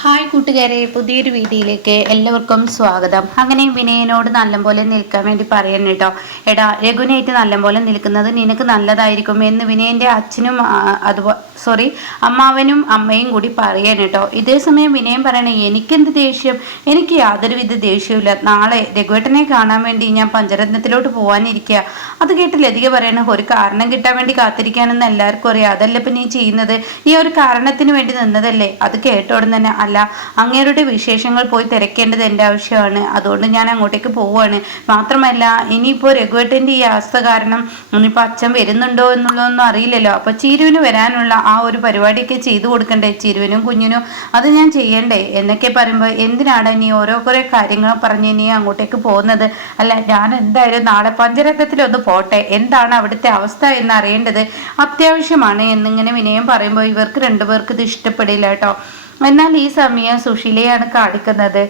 Hi കൂട്ടുകാരെ, പുതിയൊരു വീഡിയോയിലേക്ക് എല്ലാവർക്കും സ്വാഗതം. അങ്ങനെ വിനയനോട് നല്ലപോലെ നിൽക്കാൻ വേണ്ടി പറയുന്നു കേട്ടോ. എടാ, രഘുനായിട്ട് നല്ലപോലെ നിൽക്കുന്നത് നിനക്ക് നല്ലതായിരിക്കും എന്ന് വിനയന്റെ അച്ഛനും അതുപോലെ അമ്മാവനും അമ്മയും കൂടി പറയാൻ കേട്ടോ. ഇതേ സമയം വിനയം പറയണേ, എനിക്കെന്ത് ദേഷ്യം, എനിക്ക് യാതൊരുവിധ ദേഷ്യമില്ല. നാളെ രഘുവേട്ടനെ കാണാൻ വേണ്ടി ഞാൻ പഞ്ചരത്നത്തിലോട്ട് പോകാനിരിക്കുക. അത് കേട്ട് ലതിക പറയണ, ഒരു കാരണം കിട്ടാൻ വേണ്ടി കാത്തിരിക്കാനെന്ന് എല്ലാവർക്കും അറിയാം. അതല്ല ഇപ്പം നീ ചെയ്യുന്നത്, നീ ഒരു കാരണത്തിന് വേണ്ടി നിന്നതല്ലേ. അത് കേട്ടോടും തന്നെ, അല്ല അങ്ങേരുടെ വിശേഷങ്ങൾ പോയി തിരക്കേണ്ടത് എൻ്റെ ആവശ്യമാണ്, അതുകൊണ്ട് ഞാൻ അങ്ങോട്ടേക്ക് പോവുകയാണ്. മാത്രമല്ല ഇനിയിപ്പോൾ രഘുവേട്ടൻ്റെ ഈ അവസ്ഥ കാരണം ഇനിയിപ്പോൾ അച്ഛൻ വരുന്നുണ്ടോ എന്നുള്ളതൊന്നും അറിയില്ലല്ലോ. അപ്പോൾ ചീരുവിന് വരാനുള്ള ആ ഒരു പരിപാടിയൊക്കെ ചെയ്തു കൊടുക്കണ്ടേ, ചീരുവിനും കുഞ്ഞിനും അത് ഞാൻ ചെയ്യണ്ടേ എന്നൊക്കെ പറയുമ്പോൾ, എന്തിനാണ് നീ ഓരോ കുറേ കാര്യങ്ങൾ പറഞ്ഞ് നീ അങ്ങോട്ടേക്ക് പോകുന്നത്? അല്ല, ഞാൻ എന്തായാലും നാളെ പഞ്ചരത്നത്തിലൊന്ന് പോട്ടെ, എന്താണ് അവിടുത്തെ അവസ്ഥ എന്ന് അറിയേണ്ടത് അത്യാവശ്യമാണ് എന്നിങ്ങനെ വിനയം പറയുമ്പോൾ ഇവർക്ക് രണ്ടുപേർക്ക് ഇത് ഇഷ്ടപ്പെടില്ല കേട്ടോ. എന്നാൽ ഈ സമയം സുശീലയാണ് കാണിക്കുന്നത്.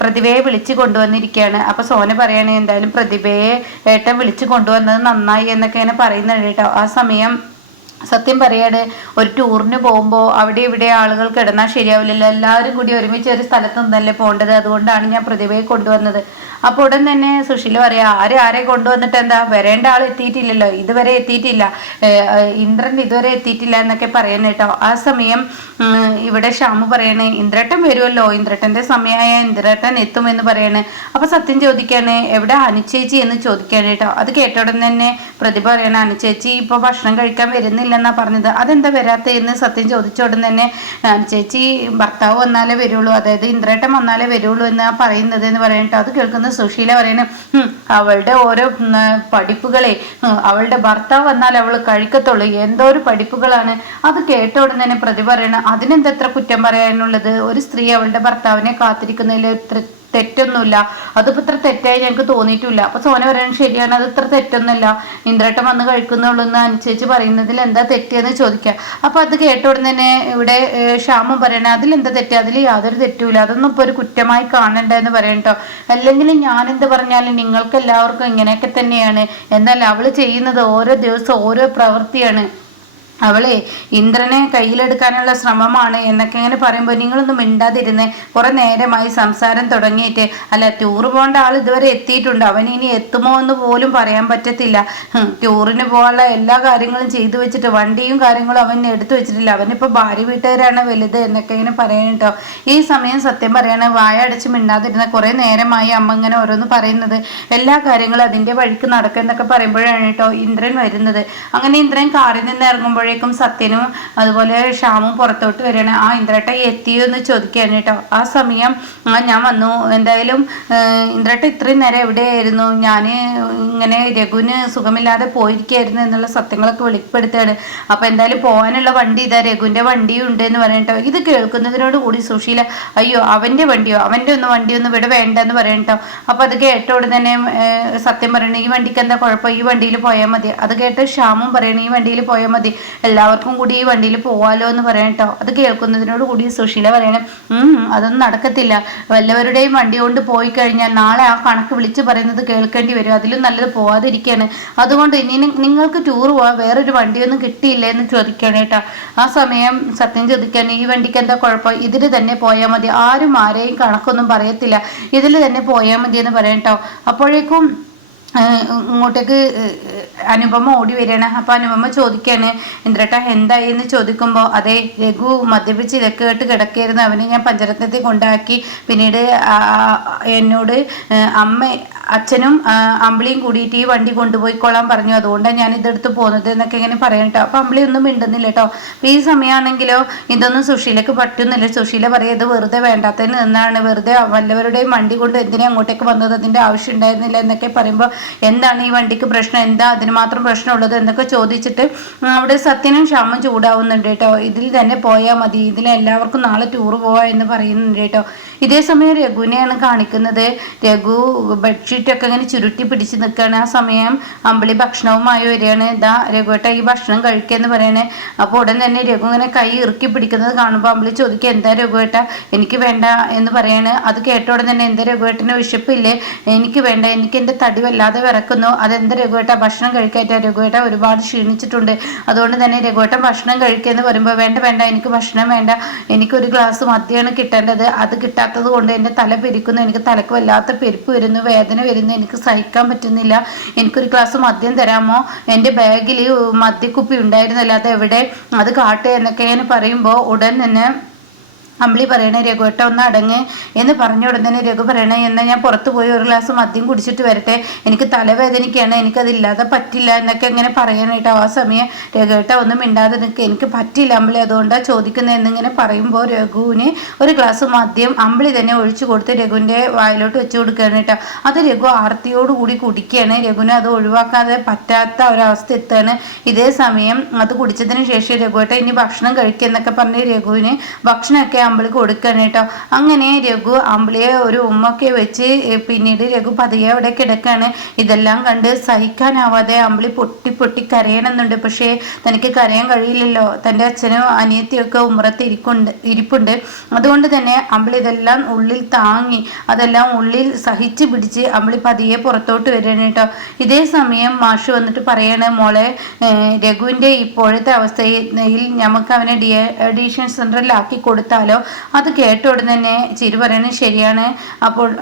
പ്രതിഭയെ വിളിച്ചു കൊണ്ടുവന്നിരിക്കുകയാണ്. അപ്പൊ സോന പറയാണ്, എന്തായാലും പ്രതിഭയെ ഏട്ടൻ വിളിച്ചു കൊണ്ടുവന്നത് നന്നായി എന്നൊക്കെ ഇങ്ങനെ പറയുന്നുണ്ട് കേട്ടോ. ആ സമയം സത്യം പറയാണ്, ഒരു ടൂറിന് പോകുമ്പോൾ അവിടെ ഇവിടെ ആളുകൾ കിടന്നാൽ ശരിയാവില്ലല്ലോ, എല്ലാവരും കൂടി ഒരുമിച്ച് ഒരു സ്ഥലത്ത് നിന്നല്ലേ പോകേണ്ടത്, അതുകൊണ്ടാണ് ഞാൻ പ്രതിഭയെ കൊണ്ടുവന്നത്. അപ്പോൾ ഉടൻ തന്നെ സുശീല പറയാ, ആരെ കൊണ്ടുവന്നിട്ട് എന്താ, വരേണ്ട ആൾ എത്തിയിട്ടില്ലല്ലോ, ഇതുവരെ എത്തിയിട്ടില്ല, ഇന്ദ്രൻ ഇതുവരെ എത്തിയിട്ടില്ല എന്നൊക്കെ പറയുന്നത് കേട്ടോ. ആ സമയം ഇവിടെ ഷാമു പറയണേ, ഇന്ദ്രട്ടൻ വരുമല്ലോ, ഇന്ദ്രട്ടൻ്റെ സമയമായ ഇന്ദ്രട്ടൻ എത്തുമെന്ന് പറയണേ. അപ്പൊ സത്യം ചോദിക്കാണ്, എവിടെ അനുചേച്ചി എന്ന് ചോദിക്കാണ് കേട്ടോ. അത് കേട്ട ഉടൻ തന്നെ പ്രതിഭ പറയണ, അനുചേച്ചി ഇപ്പൊ ഭക്ഷണം കഴിക്കാൻ വരുന്നില്ലെന്നാ പറഞ്ഞത്, അതെന്താ വരാത്ത എന്ന് സത്യം ചോദിച്ച ഉടൻ തന്നെ, അനുചേച്ചി ഭർത്താവ് വന്നാലേ വരുള്ളൂ, അതായത് ഇന്ദ്രേട്ടൻ വന്നാലേ വരുള്ളൂ എന്നാ പറയുന്നത് എന്ന് പറയട്ടോ. അത് കേൾക്കുന്ന സുശീല പറയുന്നത്, അവളുടെ ഓരോ പഠിപ്പുകളെ അവളുടെ ഭർത്താവ് വന്നാൽ അവൾ കഴിക്കത്തുള്ളൂ, എന്തോ ഒരു പഠിപ്പുകളാണ്. അത് കേട്ട ഉടൻ തന്നെ പ്രതിഭ പറയണ, അതിനെന്തെത്ര കുറ്റം പറയാനുള്ളത്, ഒരു സ്ത്രീ അവളുടെ ഭർത്താവിനെ കാത്തിരിക്കുന്നതിൽ തെറ്റൊന്നുമില്ല, അതിപ്പോ ഇത്ര തെറ്റായി ഞങ്ങൾക്ക് തോന്നിയിട്ടില്ല. അപ്പൊ സോന പറയുന്നത് ശരിയാണ്, അത് ഇത്ര തെറ്റൊന്നുമില്ല, ഇന്ദ്രേട്ടൻ വന്ന് കഴിക്കുന്നുള്ളൂ എന്ന് അനുസരിച്ച് പറയുന്നതിൽ എന്താ തെറ്റെന്ന് ചോദിക്കാം. അപ്പൊ അത് കേട്ട ഉടനെ തന്നെ ഇവിടെ ക്ഷാമം പറയണേ, അതിലെന്താ തെറ്റ്, അതിൽ യാതൊരു തെറ്റുമില്ല, അതൊന്നും ഇപ്പൊ ഒരു കുറ്റമായി കാണണ്ട എന്ന് പറയട്ടോ. അല്ലെങ്കിൽ ഞാനെന്ത് പറഞ്ഞാലും നിങ്ങൾക്ക് എല്ലാവർക്കും ഇങ്ങനെയൊക്കെ തന്നെയാണ്, എന്നാൽ അവള് ചെയ്യുന്നത് ഓരോ ദിവസം ഓരോ പ്രവൃത്തിയാണ്, അവളെ ഇന്ദ്രനെ കയ്യിലെടുക്കാനുള്ള ശ്രമമാണ് എന്നൊക്കെ ഇങ്ങനെ പറയുമ്പോൾ നിങ്ങളൊന്നും മിണ്ടാതിരുന്ന്, കുറെ നേരമായി സംസാരം തുടങ്ങിയിട്ട്. അല്ല, ടൂറ് പോകേണ്ട ആൾ ഇതുവരെ എത്തിയിട്ടുണ്ട്, അവൻ ഇനി എത്തുമോ എന്ന് പോലും പറയാൻ പറ്റത്തില്ല. ടൂറിന് പോകാനുള്ള എല്ലാ കാര്യങ്ങളും ചെയ്തു വെച്ചിട്ട് വണ്ടിയും കാര്യങ്ങളും അവൻ എടുത്തു വെച്ചിട്ടില്ല, അവനിപ്പോൾ ഭാര്യ വീട്ടുകാരാണ് വലുത് എന്നൊക്കെ ഇങ്ങനെ പറയാൻ കേട്ടോ. ഈ സമയം സത്യം പറയണ, വായ അടച്ച് മിണ്ടാതിരുന്ന കുറെ നേരമായി അമ്മ ഇങ്ങനെ ഓരോന്ന് പറയുന്നത്, എല്ലാ കാര്യങ്ങളും അതിൻ്റെ വഴിക്ക് നടക്കുക എന്നൊക്കെ പറയുമ്പോഴാണ് കേട്ടോ ഇന്ദ്രൻ വരുന്നത്. അങ്ങനെ ഇന്ദ്രൻ കാറിൽ നിന്ന് ഇറങ്ങുമ്പോൾ സത്യനും അതുപോലെ ഷാമും പുറത്തോട്ട് വരികയാണ്. ആ ഇന്ദ്രേട്ട എത്തിയോ എന്ന് ചോദിക്കുകയാണ് കേട്ടോ. ആ സമയം ഞാൻ വന്നു, എന്തായാലും ഇന്ദ്രേട്ട ഇത്രയും നേരം എവിടെയായിരുന്നു, ഞാൻ ഇങ്ങനെ രഘുവിന് സുഖമില്ലാതെ പോയിരിക്കുകയായിരുന്നു എന്നുള്ള സത്യങ്ങളൊക്കെ വെളിപ്പെടുത്തുകയാണ്. അപ്പൊ എന്തായാലും പോകാനുള്ള വണ്ടി ഇതാ, രഘുവിന്റെ വണ്ടിയും ഉണ്ട് എന്ന് പറയട്ടോ. ഇത് കേൾക്കുന്നതിനോട് കൂടി സുശീല, അയ്യോ അവന്റെ വണ്ടിയോ, അവന്റെ വണ്ടിയൊന്നും ഇവിടെ വേണ്ട എന്ന് പറയട്ടോ. അപ്പൊ അത് കേട്ടോട് തന്നെ സത്യം പറയണേ, ഈ വണ്ടിക്ക് എന്താ കുഴപ്പം, ഈ വണ്ടിയിൽ പോയാൽ മതി. അത് കേട്ട് ഷാമും പറയണേ, ഈ വണ്ടിയിൽ പോയാൽ മതി, എല്ലാവർക്കും കൂടി ഈ വണ്ടിയിൽ പോവാലോ എന്ന് പറയട്ടോ. അത് കേൾക്കുന്നതിനോട് കൂടി സുശീല പറയണം, അതൊന്നും നടക്കത്തില്ല, വല്ലവരുടെയും വണ്ടി കൊണ്ട് പോയി കഴിഞ്ഞാൽ നാളെ ആ കണക്ക് വിളിച്ച് പറയുന്നത് കേൾക്കേണ്ടി വരും, അതിലും നല്ലത് പോവാതിരിക്കുകയാണ്. അതുകൊണ്ട് ഇനി നിങ്ങൾക്ക് ടൂർ പോവാൻ വേറൊരു വണ്ടിയൊന്നും കിട്ടിയില്ല എന്ന് ചോദിക്കുകയാണ് കേട്ടോ. ആ സമയം സത്യം ചോദിക്കാൻ, ഈ വണ്ടിക്ക് എന്താ കുഴപ്പം, ഇതിൽ തന്നെ പോയാൽ മതി, ആരും ആരെയും കണക്കൊന്നും പറയത്തില്ല, ഇതിൽ തന്നെ പോയാൽ മതി എന്ന് പറയട്ടോ. അപ്പോഴേക്കും ഇങ്ങോട്ടേക്ക് അനുപമ ഓടി വരികയാണ്. അപ്പൊ അനുപമ ചോദിക്കാണ്, ഇന്ദ്രേട്ട എന്തായി എന്ന് ചോദിക്കുമ്പോൾ, അതെ രഘു മദ്യപിച്ച് ഇതൊക്കെ കേട്ട് കിടക്കായിരുന്നു, അവനെ ഞാൻ പഞ്ചരത്നത്തിൽ കൊണ്ടാക്കി, പിന്നീട് എന്നോട് അച്ഛനും അമ്പിളിയും കൂടിയിട്ട് ഈ വണ്ടി കൊണ്ടുപോയിക്കോളാൻ പറഞ്ഞു, അതുകൊണ്ടാണ് ഞാൻ ഇതെടുത്ത് പോകുന്നത് എന്നൊക്കെ ഇങ്ങനെ പറയാൻ കേട്ടോ. അപ്പൊ അമ്പിളി ഒന്നും മിണ്ടുന്നില്ല കേട്ടോ. അപ്പൊ ഈ സമയമാണെങ്കിലോ ഇതൊന്നും സുശീലക്ക് പറ്റുന്നില്ല. സുശീല പറയാം, ഇത് വെറുതെ വേണ്ടാത്തതിന് നിന്നാണ്, വെറുതെ വല്ലവരുടെയും വണ്ടി കൊണ്ട് എന്തിനാ അങ്ങോട്ടേക്ക് വന്നത്, അതിന്റെ ആവശ്യം ഉണ്ടായിരുന്നില്ല എന്നൊക്കെ പറയുമ്പോൾ, എന്താണ് ഈ വണ്ടിക്ക് പ്രശ്നം, എന്താ അതിന് മാത്രം പ്രശ്നമുള്ളത് എന്നൊക്കെ ചോദിച്ചിട്ട് അവിടെ സത്യനും ക്ഷാമും ചൂടാവുന്നുണ്ട് കേട്ടോ. ഇതിൽ തന്നെ പോയാൽ മതി, ഇതിൽ എല്ലാവർക്കും നാളെ ടൂർ പോവാ എന്ന് പറയുന്നുണ്ട് കേട്ടോ. ഇതേ സമയം രഘുവിനെയാണ് കാണിക്കുന്നത്. രഘു ബെഡ്ഷീറ്റൊക്കെ ഇങ്ങനെ ചുരുട്ടി പിടിച്ച് നിൽക്കുകയാണ്. ആ സമയം അമ്പിളി ഭക്ഷണവുമായി വരികയാണ്. ഇതാ രഘുവേട്ട ഈ ഭക്ഷണം കഴിക്കുകയെന്ന് പറയണേ. അപ്പോൾ ഉടൻ തന്നെ രഘു ഇങ്ങനെ കൈ ഇറുക്കി പിടിക്കുന്നത് കാണുമ്പോൾ അമ്പിളി ചോദിക്കുക, എന്താ രഘുവേട്ട, എനിക്ക് വേണ്ട എന്ന് പറയാണ്. അത് കേട്ട ഉടൻ തന്നെ, എന്താ രഘുവേട്ടന് വിശപ്പില്ലേ, എനിക്ക് വേണ്ട, എനിക്ക് എൻ്റെ തടി വല്ലാതെ വിറക്കുന്നു, അതെന്താ രഘുവേട്ട ഭക്ഷണം ഭക്ഷണം കഴിക്കാറ്റാ രഘുവേട്ടൻ ഒരുപാട് ക്ഷീണിച്ചിട്ടുണ്ട്, അതുകൊണ്ട് തന്നെ രഘുവേട്ടൻ ഭക്ഷണം കഴിക്കുക എന്ന് പറയുമ്പോൾ വേണ്ട വേണ്ട എനിക്ക് ഭക്ഷണം വേണ്ട, എനിക്കൊരു ഗ്ലാസ് മദ്യമാണ് കിട്ടേണ്ടത്, അത് കിട്ടാത്തത് കൊണ്ട് എൻ്റെ തല പെരിക്കുന്നു, എനിക്ക് തലക്ക് വല്ലാത്ത പെരുപ്പ് വരുന്നു, വേദന വരുന്നു, എനിക്ക് സഹിക്കാൻ പറ്റുന്നില്ല, എനിക്കൊരു ഗ്ലാസ് മദ്യം തരാമോ, എൻ്റെ ബാഗിൽ മദ്യക്കുപ്പി ഉണ്ടായിരുന്നില്ല, അത് എവിടെ, അത് കാട്ടെ എന്നൊക്കെ ഞാൻ പറയുമ്പോൾ ഉടൻ തന്നെ അമ്പിളി പറയണേ രഘുവേട്ട ഒന്ന് അടങ്ങ് എന്ന് പറഞ്ഞ ഉടൻ തന്നെ രഘു പറയണേ എന്നാൽ ഞാൻ പുറത്ത് പോയി ഒരു ഗ്ലാസ് മദ്യം കുടിച്ചിട്ട് വരട്ടെ, എനിക്ക് തലവേദനയ്ക്കാണ്, എനിക്കതില്ലാതെ പറ്റില്ല എന്നൊക്കെ ഇങ്ങനെ പറയാനായിട്ട് ആ സമയം രഘുവേട്ട ഒന്നും മിണ്ടാതെ നിൽക്കുക, എനിക്ക് പറ്റില്ല അമ്പിളി അതുകൊണ്ടാണ് ചോദിക്കുന്നത് എന്നിങ്ങനെ പറയുമ്പോൾ രഘുവിന് ഒരു ഗ്ലാസ് മദ്യം അമ്പിളി തന്നെ ഒഴിച്ചു കൊടുത്ത് രഘുവിൻ്റെ വായിലോട്ട് വെച്ച് കൊടുക്കുകയാണ് കേട്ടോ. അത് രഘു ആർത്തിയോടുകൂടി കുടിക്കുകയാണ്, രഘുവിന് അത് ഒഴിവാക്കാതെ പറ്റാത്ത ഒരവസ്ഥ എത്തുകയാണ്. ഇതേ സമയം അത് കുടിച്ചതിന് ശേഷം രഘുവേട്ട ഇനി ഭക്ഷണം കഴിക്കുക എന്നൊക്കെ പറഞ്ഞ് രഘുവിന് ഭക്ഷണമൊക്കെ അമ്പിളിക്ക് കൊടുക്കണം കേട്ടോ. അങ്ങനെ രഘു അമ്പിളിയെ ഒരു ഉമ്മൊക്കെ വെച്ച് പിന്നീട് രഘു പതിയെ അവിടെ കിടക്കാണ്. ഇതെല്ലാം കണ്ട് സഹിക്കാനാവാതെ അമ്പിളി പൊട്ടി പൊട്ടി കരയണമെന്നുണ്ട്, പക്ഷേ തനിക്ക് കരയാൻ കഴിയില്ലല്ലോ, തൻ്റെ അച്ഛനും അനിയത്തിയൊക്കെ ഉമ്മറത്ത് ഇരിപ്പുണ്ട്. അതുകൊണ്ട് തന്നെ അമ്പിളി ഇതെല്ലാം ഉള്ളിൽ താങ്ങി അതെല്ലാം ഉള്ളിൽ സഹിച്ച് പിടിച്ച് അമ്പിളി പതിയെ പുറത്തോട്ട് വരികയാണ് കേട്ടോ. ഇതേ സമയം മാഷ് വന്നിട്ട് പറയാണ്, മോളെ രഘുവിൻ്റെ ഇപ്പോഴത്തെ അവസ്ഥയിൽ നമുക്ക് അവനെ ഡീഷൻ സെൻറ്ററിലാക്കി കൊടുത്താലോ. അത് കേട്ട ഉടനെ തന്നെ ചിരു പറയണേ ശരിയാണ്.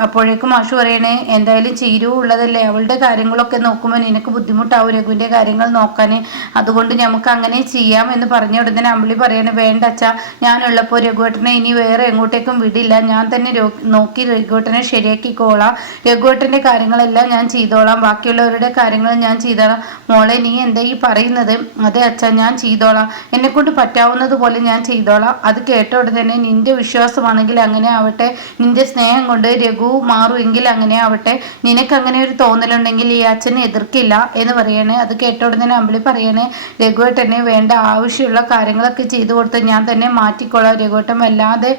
അപ്പോഴേക്കും മാഷു പറയണേ എന്തായാലും ചിരു ഉള്ളതല്ലേ, അവളുടെ കാര്യങ്ങളൊക്കെ നോക്കുമ്പോൾ നിനക്ക് ബുദ്ധിമുട്ടാവും രഘുവിൻ്റെ കാര്യങ്ങൾ നോക്കാൻ, അതുകൊണ്ട് നമുക്ക് അങ്ങനെ ചെയ്യാം എന്ന് പറഞ്ഞ ഉടനെ അമ്പിളി പറയണേ വേണ്ട അച്ഛാ, ഞാനുള്ളപ്പോൾ രഘുവേട്ടനെ ഇനി വേറെ എങ്ങോട്ടേക്കും വിടില്ല, ഞാൻ തന്നെ നോക്കി രഘുവേട്ടനെ ശരിയാക്കിക്കോളാം, രഘുവേട്ടൻ്റെ കാര്യങ്ങളെല്ലാം ഞാൻ ചെയ്തോളാം, ബാക്കിയുള്ളവരുടെ കാര്യങ്ങൾ ഞാൻ ചെയ്തോളാം. മോളെ നീ എന്താ ഈ പറയുന്നത്? അതെ അച്ഛാ ഞാൻ ചെയ്തോളാം, എന്നെക്കൊണ്ട് പറ്റാവുന്നത് പോലെ ഞാൻ ചെയ്തോളാം. അത് കേട്ട ഉടനെ തന്നെ നിന്റെ വിശ്വാസമാണെങ്കിൽ അങ്ങനെ ആവട്ടെ, നിന്റെ സ്നേഹം കൊണ്ട് രഘു മാറുമെങ്കിൽ അങ്ങനെ ആവട്ടെ, നിനക്ക് അങ്ങനെ ഒരു തോന്നലുണ്ടെങ്കിൽ ഈ അച്ഛനെ എതിർക്കില്ല എന്ന് പറയണേ. അത് കേട്ട ഉടനെ അമ്പിളി പറയണേ രഘുവേട്ടനെ വേണ്ട ആവശ്യമുള്ള കാര്യങ്ങളൊക്കെ ചെയ്തു കൊടുത്ത് ഞാൻ തന്നെ മാറ്റിക്കോളാം, രഘുവേട്ടൻ വല്ലാതെ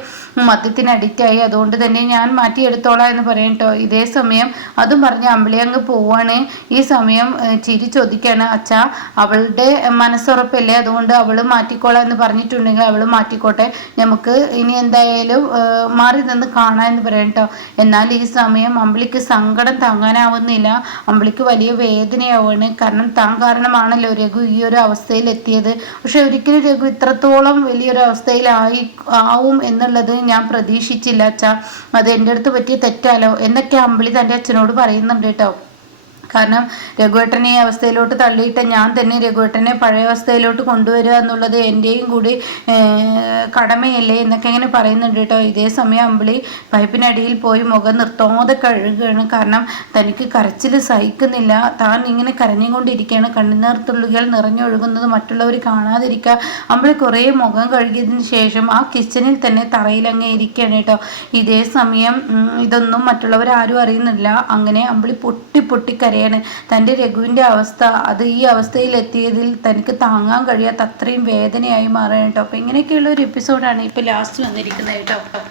മദ്യത്തിന് അഡിക്റ്റായി, അതുകൊണ്ട് തന്നെ ഞാൻ മാറ്റിയെടുത്തോളാം എന്ന് പറയും കേട്ടോ. ഇതേ സമയം അതും പറഞ്ഞ് അമ്പിളി അങ്ങ് പോവാണ്. ഈ സമയം ചിരി ചോദിക്കാണ്, അച്ഛാ അവളുടെ മനസ്സുറപ്പല്ലേ, അതുകൊണ്ട് അവൾ മാറ്റിക്കോളാം എന്ന് പറഞ്ഞിട്ടുണ്ടെങ്കിൽ അവൾ മാറ്റിക്കോട്ടെ, നമുക്ക് ഇനി എന്തായാലും മാറി നിന്ന് കാണാൻ എന്ന് പറയാം കേട്ടോ. എന്നാൽ ഈ സമയം അമ്പിളിക്ക് സങ്കടം താങ്ങാനാവുന്നില്ല, അമ്പിളിക്ക് വലിയ വേദനയാവുകയാണ്, കാരണം താൻ കാരണമാണല്ലോ രഘു ഈ ഒരു അവസ്ഥയിൽ എത്തിയത്. പക്ഷെ ഒരിക്കലും രഘു ഇത്രത്തോളം വലിയൊരു ആവും എന്നുള്ളത് ഞാൻ പ്രതീക്ഷിച്ചില്ല അച്ഛാ, അത് എൻ്റെ അടുത്ത് പറ്റിയ തെറ്റാലോ എന്നൊക്കെ അമ്പിളി തൻ്റെ അച്ഛനോട് പറയുന്നുണ്ട് കേട്ടോ. കാരണം രഘുവേട്ടനെ ഈ അവസ്ഥയിലോട്ട് തള്ളിയിട്ട് ഞാൻ തന്നെ രഘുവേട്ടനെ പഴയ അവസ്ഥയിലോട്ട് കൊണ്ടുവരിക എന്നുള്ളത് എൻ്റെയും കൂടി കടമയല്ലേ എന്നൊക്കെ ഇങ്ങനെ പറയുന്നുണ്ട് കേട്ടോ. ഇതേ സമയം അമ്പിളി പൈപ്പിനടിയിൽ പോയി മുഖം നിർത്താതെ കഴുകുകയാണ്, കാരണം തനിക്ക് കരച്ചിൽ സഹിക്കുന്നില്ല, താൻ ഇങ്ങനെ കരഞ്ഞുകൊണ്ടിരിക്കുകയാണ്, കണ്ണുനീർത്തുള്ളികൾ നിറഞ്ഞൊഴുകുന്നത് മറ്റുള്ളവർ കാണാതിരിക്കുക. അമ്പിളി കുറേ മുഖം കഴുകിയതിന് ശേഷം ആ കിച്ചണിൽ തന്നെ തറയിലങ്ങ് ഇരിക്കുകയാണ് കേട്ടോ. ഇതേ സമയം ഇതൊന്നും മറ്റുള്ളവർ ആരും അറിയുന്നില്ല. അങ്ങനെ അമ്പിളി പൊട്ടി പൊട്ടി കരയാണ്. തൻ്റെ രഘുവിൻ്റെ അവസ്ഥ, അത് ഈ അവസ്ഥയിൽ എത്തിയതിൽ തനിക്ക് താങ്ങാൻ കഴിയാത്ത അത്രയും വേദനയായി മാറുകയാണ് കേട്ടോ. അപ്പോൾ ഇങ്ങനെയൊക്കെയുള്ള ഒരു എപ്പിസോഡാണ് ഇപ്പോൾ ലാസ്റ്റ് വന്നിരിക്കുന്നത് കേട്ടോ.